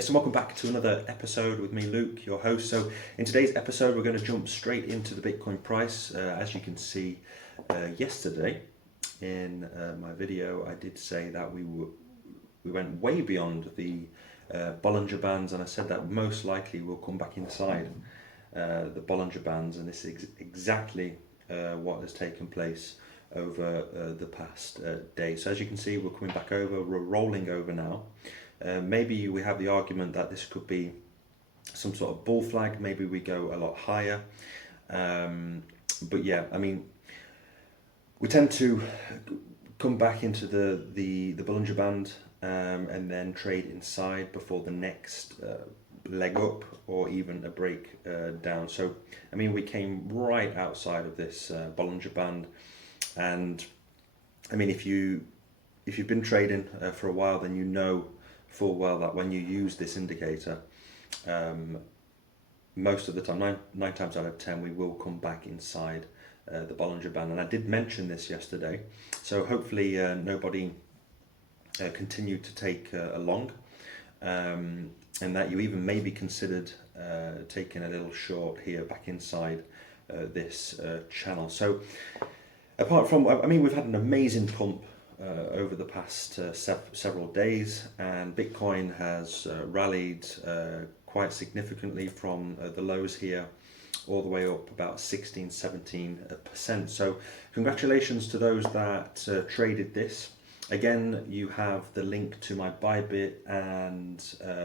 Yes, and welcome back to another episode with me, Luke, your host. So in today's episode, we're going to jump straight into the Bitcoin price. As you can see, yesterday in my video, I did say that we went way beyond the Bollinger Bands, and I said that most likely we'll come back inside the Bollinger Bands, and this is exactly what has taken place over the past day. So as you can see, we're coming back over, we're rolling over now. Maybe we have the argument that this could be some sort of bull flag, maybe we go a lot higher. But yeah, I mean, we tend to come back into the Bollinger Band and then trade inside before the next leg up or even a break down. So, I mean, we came right outside of this Bollinger Band, and I mean, if you've been trading for a while, then you know full well that when you use this indicator, most of the time, nine times out of 10, we will come back inside the Bollinger Band. And I did mention this yesterday, so hopefully nobody continued to take a long, and that you even maybe considered taking a little short here back inside this channel. So apart from, I mean, we've had an amazing pump over the past several days, and Bitcoin has rallied quite significantly from the lows here all the way up about 16-17%. So congratulations to those that traded this. Again, you have the link to my Bybit and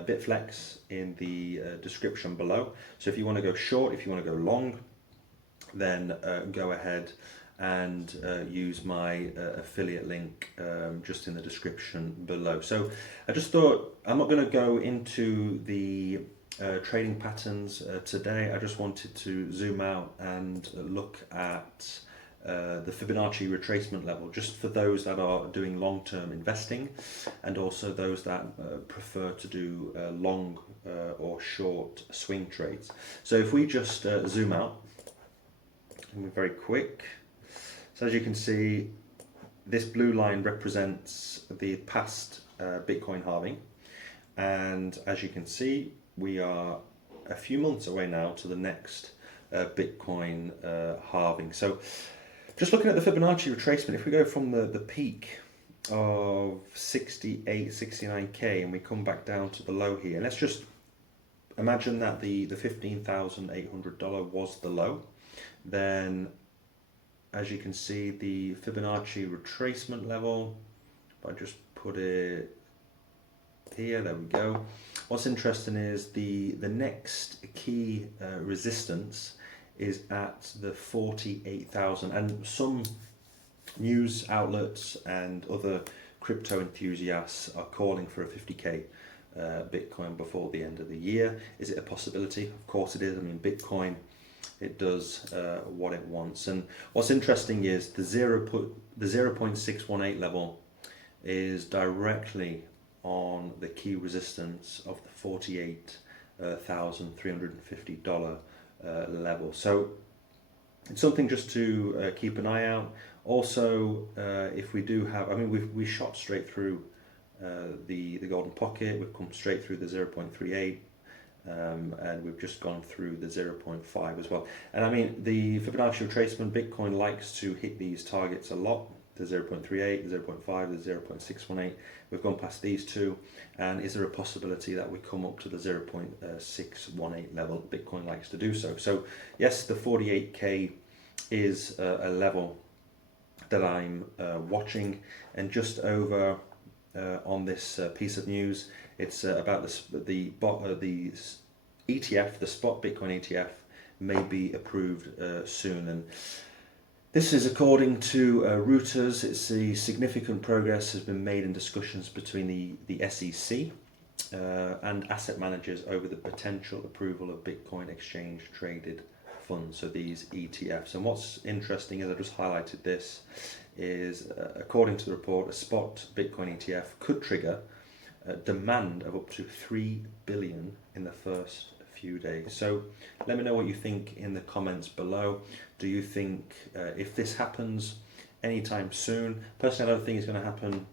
Bitflex in the description below. So if you want to go short, if you want to go long, then go ahead and use my affiliate link just in the description below. So I just thought, I'm not going to go into the trading patterns today. I just wanted to zoom out and look at the Fibonacci retracement level, just for those that are doing long-term investing, and also those that prefer to do long or short swing trades. So if we just zoom out, and we're very quick. So as you can see, this blue line represents the past Bitcoin halving, and as you can see, we are a few months away now to the next Bitcoin halving. So just looking at the Fibonacci retracement, if we go from the peak of 68, 69k, and we come back down to the low here, and let's just imagine that the $15,800 was the low, then as you can see, the Fibonacci retracement level, if I just put it here, there we go. What's interesting is the next key resistance is at the 48,000, and some news outlets and other crypto enthusiasts are calling for a 50k Bitcoin before the end of the year. Is it a possibility? Of course it is. I mean, Bitcoin, it does what it wants. And what's interesting is the 0.618 level is directly on the key resistance of the $48,350 level. So it's something just to keep an eye out. Also, if we do have, I mean, we shot straight through the golden pocket, we've come straight through the 0.38. And we've just gone through the 0.5 as well. And I mean, the Fibonacci retracement, Bitcoin likes to hit these targets a lot, the 0.38, the 0.5, the 0.618. We've gone past these two, and is there a possibility that we come up to the 0.618 level? Bitcoin likes to do so. So yes, the 48k is a level that I'm watching, and just over on this piece of news, it's about the ETF, the spot Bitcoin ETF, may be approved soon. And this is according to Reuters. It's the significant progress has been made in discussions between the SEC and asset managers over the potential approval of Bitcoin exchange traded funds, so these ETFs. And what's interesting is I just highlighted this is according to the report, a spot Bitcoin ETF could trigger demand of up to 3 billion in the first few days. So let me know what you think in the comments below. Do you think if this happens anytime soon? Personally, I don't think it's going to happen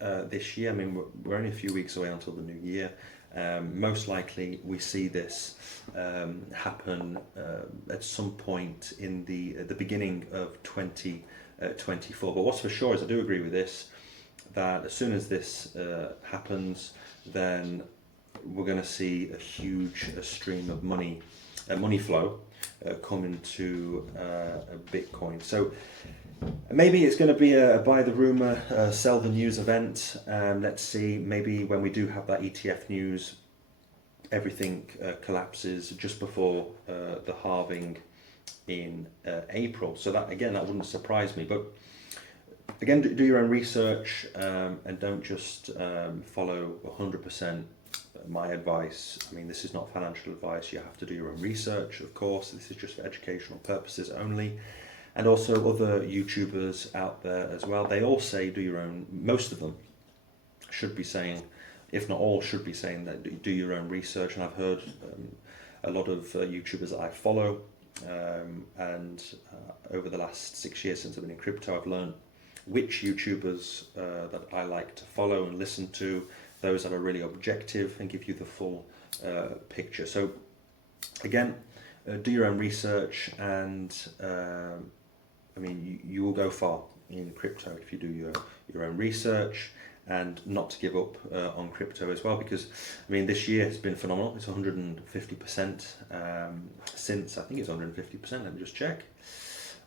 this year. I mean, we're only a few weeks away until the new year. Most likely we see this happen at some point in the beginning of 2024. But what's for sure is I do agree with this, that as soon as this happens, then we're going to see a huge stream of money flow come into Bitcoin. So maybe it's going to be a buy the rumor, sell the news event. Let's see, maybe when we do have that ETF news, everything collapses just before the halving in April. So that, again, that wouldn't surprise me. But again, do your own research and don't just follow 100% my advice. I mean, this is not financial advice. You have to do your own research, of course. This is just for educational purposes only. And also other YouTubers out there as well. They all say do your own, most of them should be saying, if not all, should be saying that do your own research. And I've heard a lot of YouTubers that I follow, and over the last 6 years since I've been in crypto, I've learned which YouTubers that I like to follow and listen to, those that are really objective and give you the full picture. So again, do your own research, and I mean, you will go far in crypto if you do your own research, and not to give up on crypto as well, because I mean, this year has been phenomenal. It's 150% since, I think it's 150%, let me just check.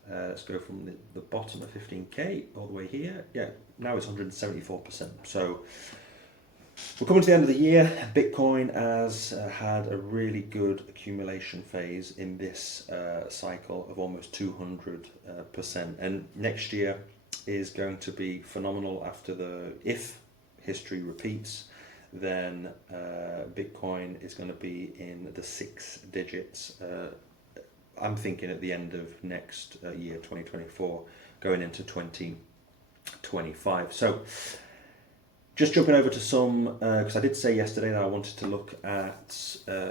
Let's go from the bottom of 15k all the way here. Yeah, now it's 174%. So we're coming to the end of the year. Bitcoin has had a really good accumulation phase in this cycle of almost 200%. And next year is going to be phenomenal. If history repeats, then Bitcoin is going to be in the 6 digits. I'm thinking at the end of next year, 2024, going into 2025. So just jumping over to some, because I did say yesterday that I wanted to look at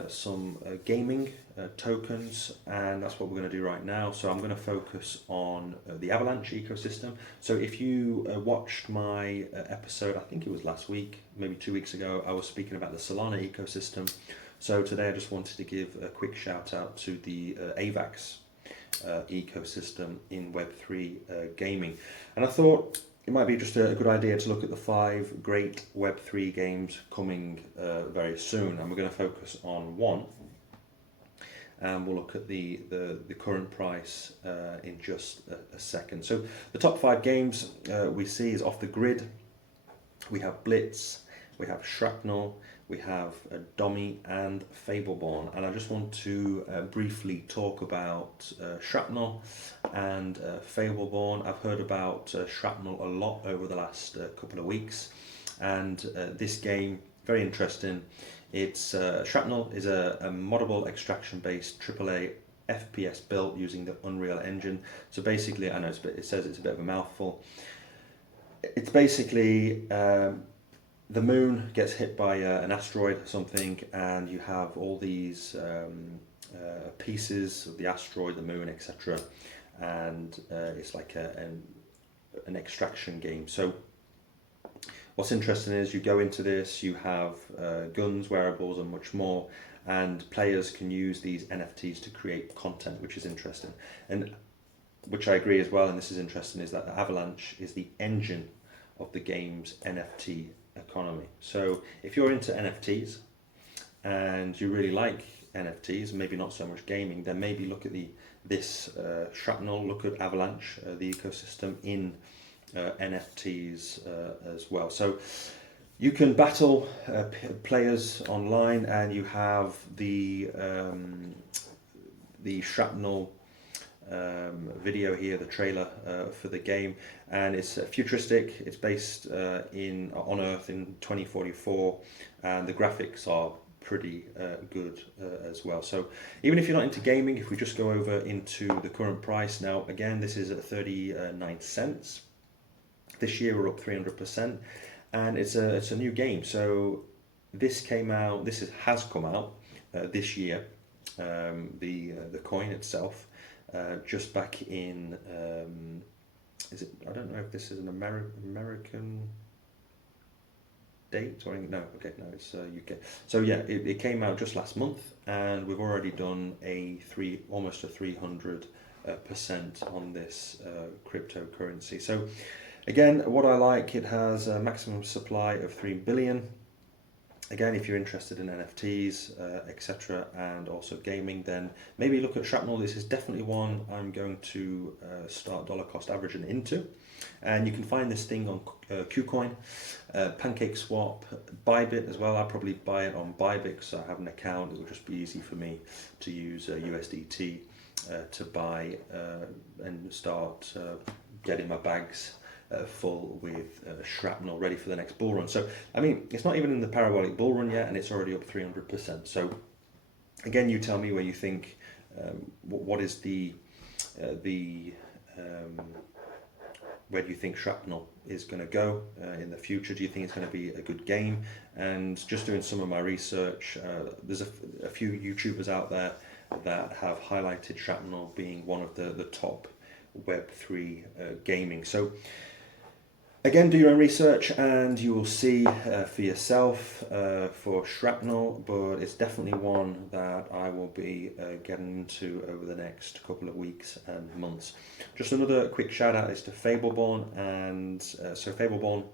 some gaming tokens, and that's what we're going to do right now. So I'm going to focus on the Avalanche ecosystem. So if you watched my episode, I think it was last week, maybe 2 weeks ago, I was speaking about the Solana ecosystem. So today I just wanted to give a quick shout out to the AVAX ecosystem in Web3 gaming. And I thought it might be just a good idea to look at the 5 great Web3 games coming very soon. And we're going to focus on one. And we'll look at the current price in just a second. So the top 5 games we see is off the grid. We have Blitz, we have Shrapnel, we have Dommy and Fableborn, and I just want to briefly talk about Shrapnel and Fableborn. I've heard about Shrapnel a lot over the last couple of weeks, and this game, very interesting. It's Shrapnel is a moddable extraction-based AAA FPS built using the Unreal Engine. So basically, I know it says it's a bit of a mouthful. It's basically the moon gets hit by an asteroid or something, and you have all these pieces of the asteroid, the moon, etc. And it's like an extraction game. So what's interesting is you go into this, you have guns, wearables, and much more, and players can use these NFTs to create content, which is interesting. And which I agree as well, and this is interesting, is that Avalanche is the engine of the game's NFT economy. So if you're into NFTs and you really like NFTs, maybe not so much gaming, then maybe look at this Shrapnel, look at Avalanche, the ecosystem in NFTs as well. So you can battle players online, and you have the Shrapnel video here, the trailer for the game, and it's futuristic. It's based on Earth in 2044, and the graphics are pretty good as well. So even if you're not into gaming, if we just go over into the current price now, again, this is at 39 cents. This year we're up 300%, and it's a new game. So this has come out this year, the coin itself. Just back in, I don't know if this is an American, States or no? Okay, no, it's UK. So yeah, it came out just last month, and we've already done almost a 300% on this cryptocurrency. So again, what I like, it has a maximum supply of 3 billion. Again, if you're interested in NFTs, etc., and also gaming, then maybe look at Shrapnel. This is definitely one I'm going to start dollar cost averaging into. And you can find this thing on KuCoin, PancakeSwap, Bybit as well. I'll probably buy it on Bybit, so I have an account. It will just be easy for me to use USDT to buy and start getting my bags full with Shrapnel ready for the next bull run. So, I mean, it's not even in the parabolic bull run yet, and it's already up 300%. So, again, you tell me where you think, what is where do you think Shrapnel is going to go in the future? Do you think it's going to be a good game? And just doing some of my research, there's a few YouTubers out there that have highlighted Shrapnel being one of the top Web3 gaming. So again, do your own research and you will see for yourself for Shrapnel, but it's definitely one that I will be getting into over the next couple of weeks and months. Just another quick shout out is to Fableborn, and so Fableborn,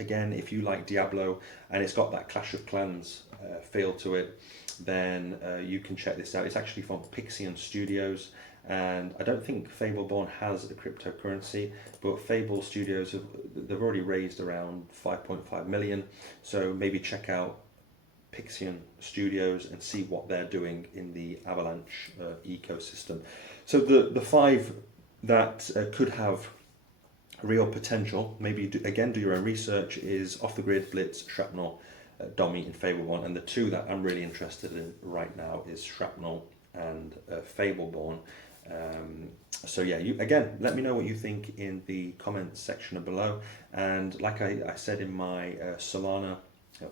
again, if you like Diablo and it's got that Clash of Clans feel to it, then you can check this out. It's actually from Pixian Studios. And I don't think Fableborn has a cryptocurrency, but Fable Studios they've already raised around 5.5 million. So maybe check out Pixian Studios and see what they're doing in the Avalanche ecosystem. So the five that could have real potential, maybe do your own research, is Off the Grid, Blitz, Shrapnel, Domi, and Fableborn. And the two that I'm really interested in right now is Shrapnel and Fableborn. So yeah, you again, let me know what you think in the comments section below. And like I said in my Solana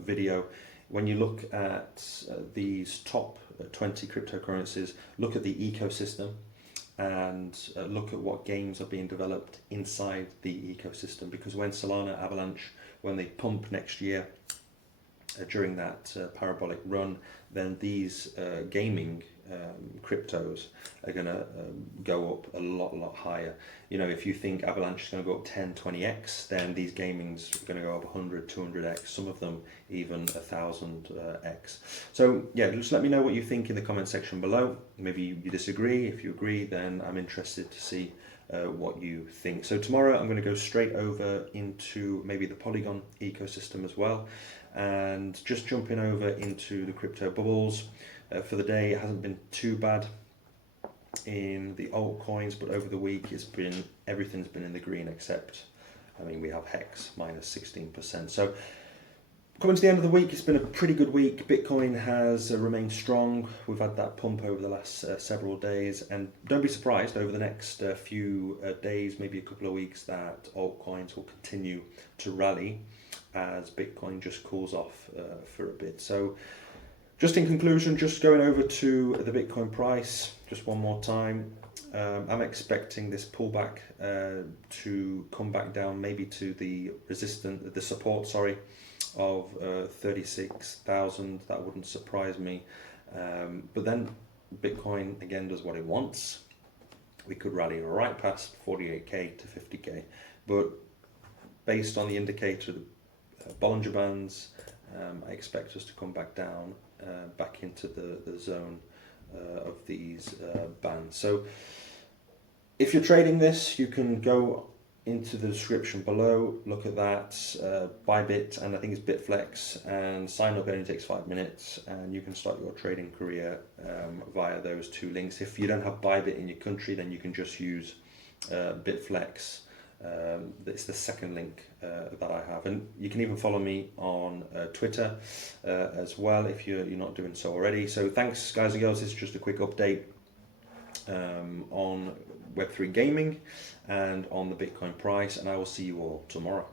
video, when you look at these top 20 cryptocurrencies, look at the ecosystem and look at what games are being developed inside the ecosystem, because when Solana, Avalanche, when they pump next year during that parabolic run, then these gaming cryptos are going to go up a lot higher. You know, if you think Avalanche is going to go up 10, 20x, then these gaming's going to go up 100, 200x, some of them even 1000x. So yeah, just let me know what you think in the comment section below. Maybe you disagree. If you agree, then I'm interested to see what you think. So tomorrow I'm going to go straight over into maybe the Polygon ecosystem as well, and just jumping over into the crypto bubbles. For the day, it hasn't been too bad in the altcoins, but over the week everything's been in the green except, I mean, we have Hex minus 16%. So coming to the end of the week, it's been a pretty good week. Bitcoin has remained strong. We've had that pump over the last several days, and don't be surprised over the next few days, maybe a couple of weeks, that altcoins will continue to rally as Bitcoin just cools off for a bit. So just in conclusion, just going over to the Bitcoin price just one more time. I'm expecting this pullback to come back down maybe to the support, of 36,000. That wouldn't surprise me. But then Bitcoin again does what it wants. We could rally right past 48k to 50k, but based on the indicator, the Bollinger Bands, I expect us to come back down, back into the zone of these bands. So if you're trading this, you can go into the description below, look at that, Bybit, and I think it's Bitflex, and sign up. It only takes 5 minutes, and you can start your trading career via those two links. If you don't have Bybit in your country, then you can just use Bitflex. It's the second link that I have, and you can even follow me on Twitter as well if you're not doing so already. So thanks guys and girls, this is just a quick update on Web3 gaming and on the Bitcoin price, and I will see you all tomorrow.